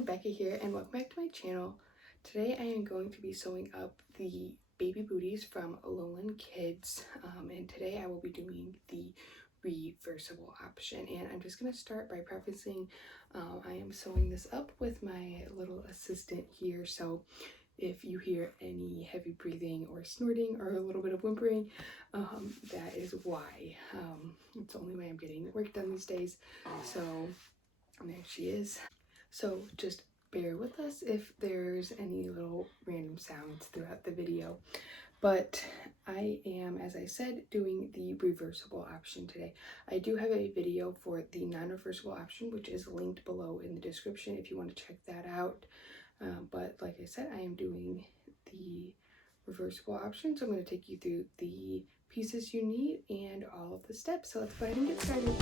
everyone, Becky here, and welcome back to my channel. Today I am going to be sewing up the Baby Booties from Lowland Kids, and today I will be doing the reversible option. And I'm just going to start by prefacing I am sewing this up with my little assistant here, so if you hear any heavy breathing or snorting or a little bit of whimpering, that is why. It's the only way I'm getting work done these days. So there she is. So just bear with us if there's any little random sounds throughout the video. But I am, as I said, doing the reversible option today. I do have a video for the non-reversible option, which is linked below in the description if you want to check that out. But like I said, I am doing the reversible option, so I'm going to take you through the pieces you need and all of the steps. So let's go ahead and get started.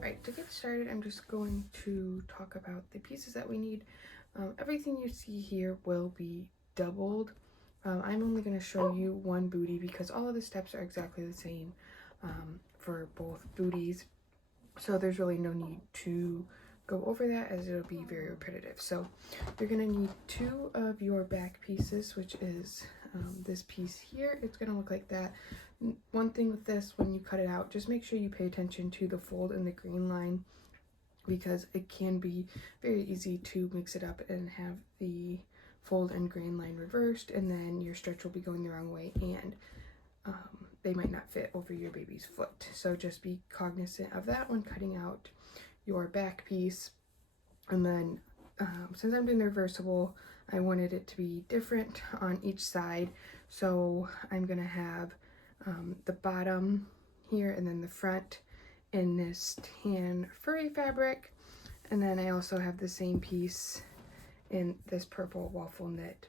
Right, to get started, I'm just going to talk about the pieces that we need. Everything you see here will be doubled. I'm only going to show you one booty because all of the steps are exactly the same for both booties. So there's really no need to go over that as it'll be very repetitive. So you're going to need two of your back pieces, which is this piece here. It's going to look like that. One thing with this, when you cut it out, just make sure you pay attention to the fold in the green line, because it can be very easy to mix it up and have the fold and grain line reversed, and then your stretch will be going the wrong way, and they might not fit over your baby's foot. So just be cognizant of that when cutting out your back piece. And then since I'm doing the reversible, I wanted it to be different on each side, so I'm gonna have the bottom here and then the front in this tan furry fabric, and then I also have the same piece in this purple waffle knit.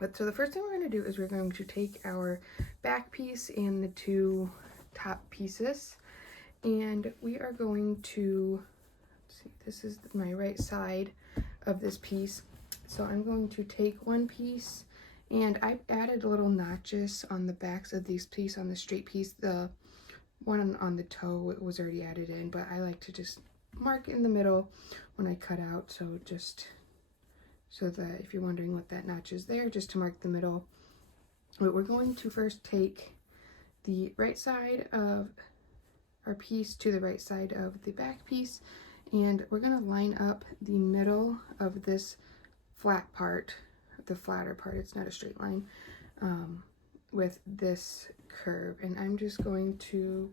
But so the first thing we're going to do is we're going to take our back piece and the two top pieces, and we are going to, let's see, this is my right side of this piece. So I'm going to take one piece, and I've added little notches on the backs of these pieces on the straight piece. The one on the toe was already added in, but I like to just mark in the middle when I cut out, so just so that if you're wondering what that notch is there, just to mark the middle. But we're going to first take the right side of our piece to the right side of the back piece, and we're going to line up the middle of this flat part, the flatter part, it's not a straight line, with this curve, and I'm just going to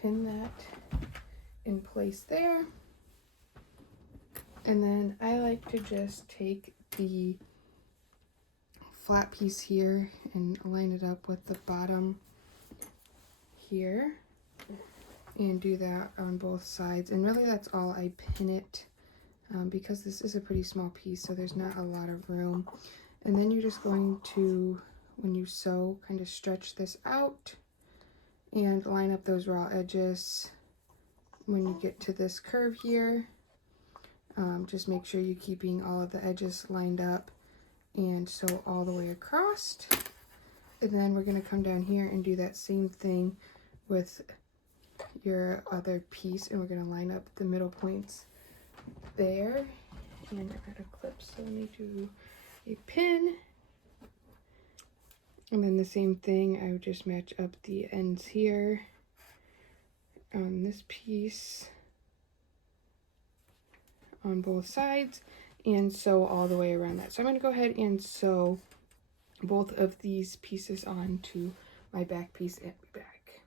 pin that in place there. And then I like to just take the flat piece here and line it up with the bottom here and do that on both sides. And really that's all I pin it, because this is a pretty small piece, so there's not a lot of room. And then you're just going to, when you sew, kind of stretch this out and line up those raw edges. When you get to this curve here, just make sure you're keeping all of the edges lined up and sew all the way across. And then we're going to come down here and do that same thing with your other piece, and we're going to line up the middle points there. And I'm at a clip, so let me do a pin. And then the same thing, I would just match up the ends here on this piece on both sides and sew all the way around that. So I'm going to go ahead and sew both of these pieces onto my back piece and my back.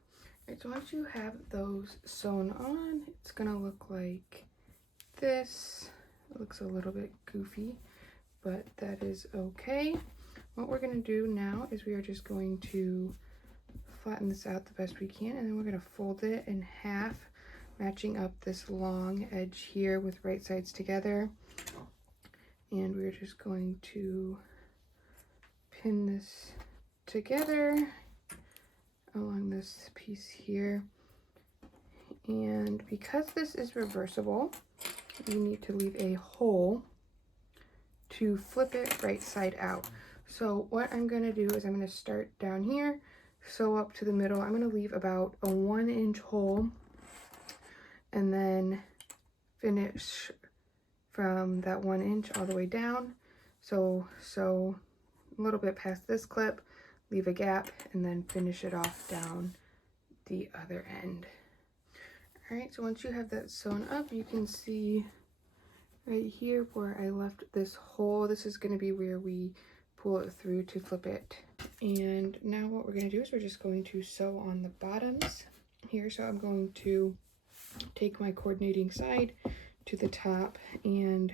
Alright, so once you have those sewn on, it's going to look like this. It looks a little bit goofy, but that is okay. What we're going to do now is we are just going to flatten this out the best we can, and then we're going to fold it in half, matching up this long edge here with right sides together. And we're just going to pin this together along this piece here. And because this is reversible, you need to leave a hole to flip it right side out. So what I'm going to do is I'm going to start down here, sew up to the middle. I'm going to leave about a 1-inch hole and then finish from that 1 inch all the way down. So a little bit past this clip, leave a gap, and then finish it off down the other end. All right, so once you have that sewn up, you can see right here where I left this hole. This is going to be where we pull it through to flip it. And now what we're going to do is we're just going to sew on the bottoms here. So I'm going to take my coordinating side to the top, and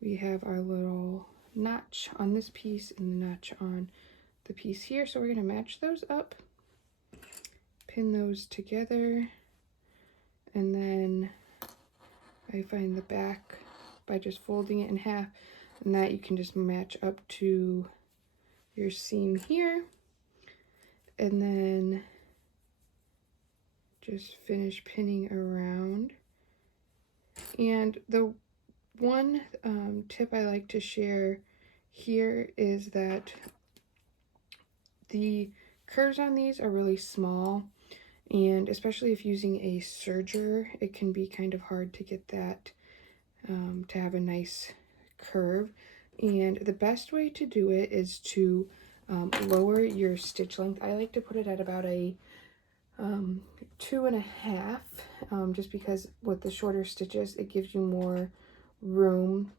we have our little notch on this piece and the notch on the piece here. So we're going to match those up, pin those together, and then I find the back by just folding it in half, and that you can just match up to your seam here, and then just finish pinning around. And the one tip I like to share here is that the curves on these are really small, and especially if using a serger, it can be kind of hard to get that to have a nice curve. And the best way to do it is to lower your stitch length. I like to put it at about a 2.5, just because with the shorter stitches it gives you more room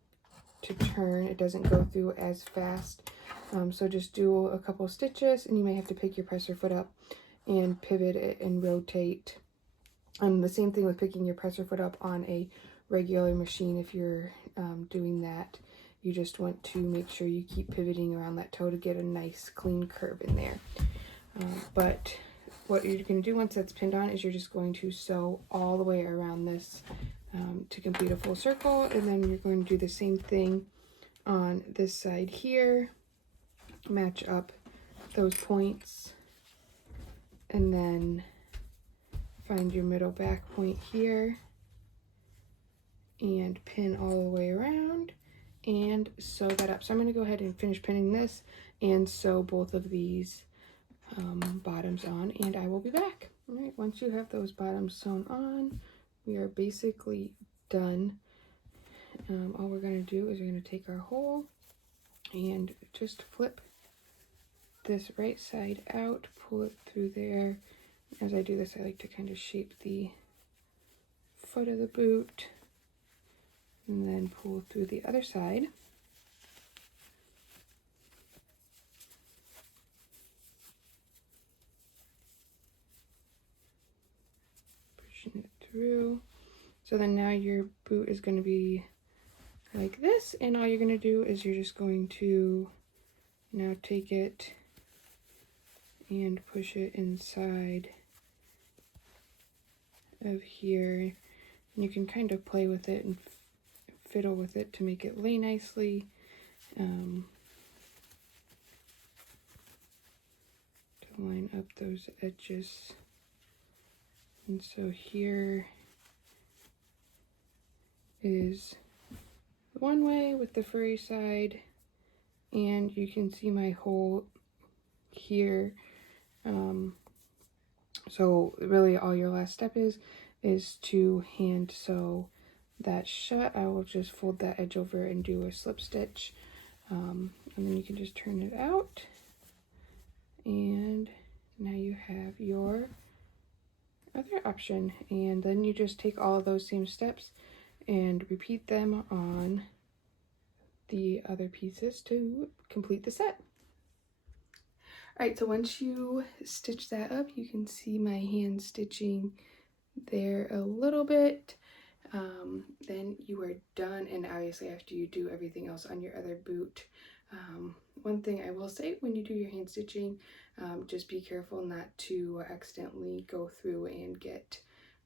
to turn. It doesn't go through as fast. So just do a couple stitches, and you may have to pick your presser foot up and pivot it and rotate. The same thing with picking your presser foot up on a regular machine. If you're doing that, you just want to make sure you keep pivoting around that toe to get a nice clean curve in there. But what you're going to do once that's pinned on is you're just going to sew all the way around this to complete a full circle, and then you're going to do the same thing on this side here. Match up those points, and then find your middle back point here and pin all the way around and sew that up. So I'm going to go ahead and finish pinning this and sew both of these bottoms on, and I will be back. All right, once you have those bottoms sewn on, we are basically done. All we're going to do is we're going to take our hole and just flip this right side out, pull it through there. As I do this, I like to kind of shape the foot of the boot and then pull through the other side. Pushing it through. So then now your boot is going to be like this, and all you're going to do is you're just going to now take it and push it inside of here, and you can kind of play with it and fiddle with it to make it lay nicely. To line up those edges. And so here is one way with the furry side, and you can see my hole here. So really all your last step is to hand sew that shut. I will just fold that edge over and do a slip stitch, and then you can just turn it out, and now you have your other option. And then you just take all of those same steps and repeat them on the other pieces to complete the set. Alright, so once you stitch that up, you can see my hand stitching there a little bit. Then you are done, and obviously after you do everything else on your other boot. One thing I will say, when you do your hand stitching, just be careful not to accidentally go through and get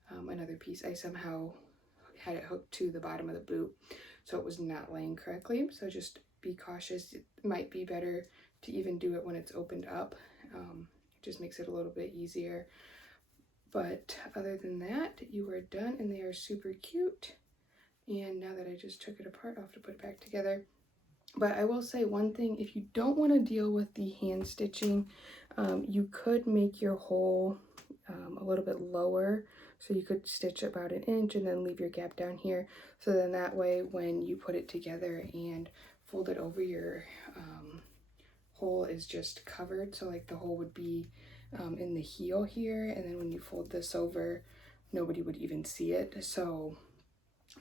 another piece. I somehow had it hooked to the bottom of the boot, so it was not laying correctly. So just be cautious. It might be better to even do it when it's opened up. It just makes it a little bit easier. But other than that, you are done, and they are super cute. And now that I just took it apart, I'll have to put it back together. But I will say one thing, if you don't want to deal with the hand stitching, you could make your hole a little bit lower. So you could stitch about 1 inch and then leave your gap down here. So then that way when you put it together and fold it over, your hole is just covered. So like the hole would be in the heel here, and then when you fold this over, nobody would even see it. So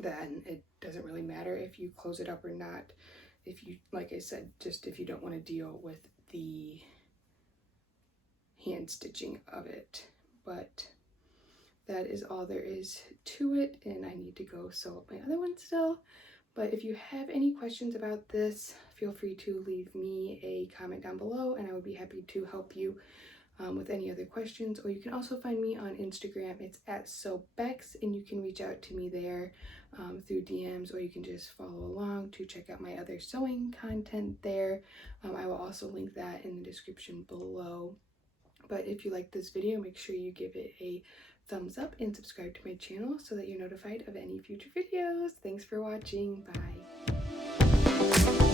then it doesn't really matter if you close it up or not. If you, like I said, just if you don't want to deal with the hand stitching of it. But that is all there is to it, and I need to go sew up my other one still. But if you have any questions about this, feel free to leave me a comment down below, and I would be happy to help you with any other questions. Or you can also find me on Instagram. It's @sewbex, and you can reach out to me there through DMs, or you can just follow along to check out my other sewing content there. I will also link that in the description below. But if you like this video, make sure you give it a thumbs up and subscribe to my channel so that you're notified of any future videos. Thanks for watching. Bye.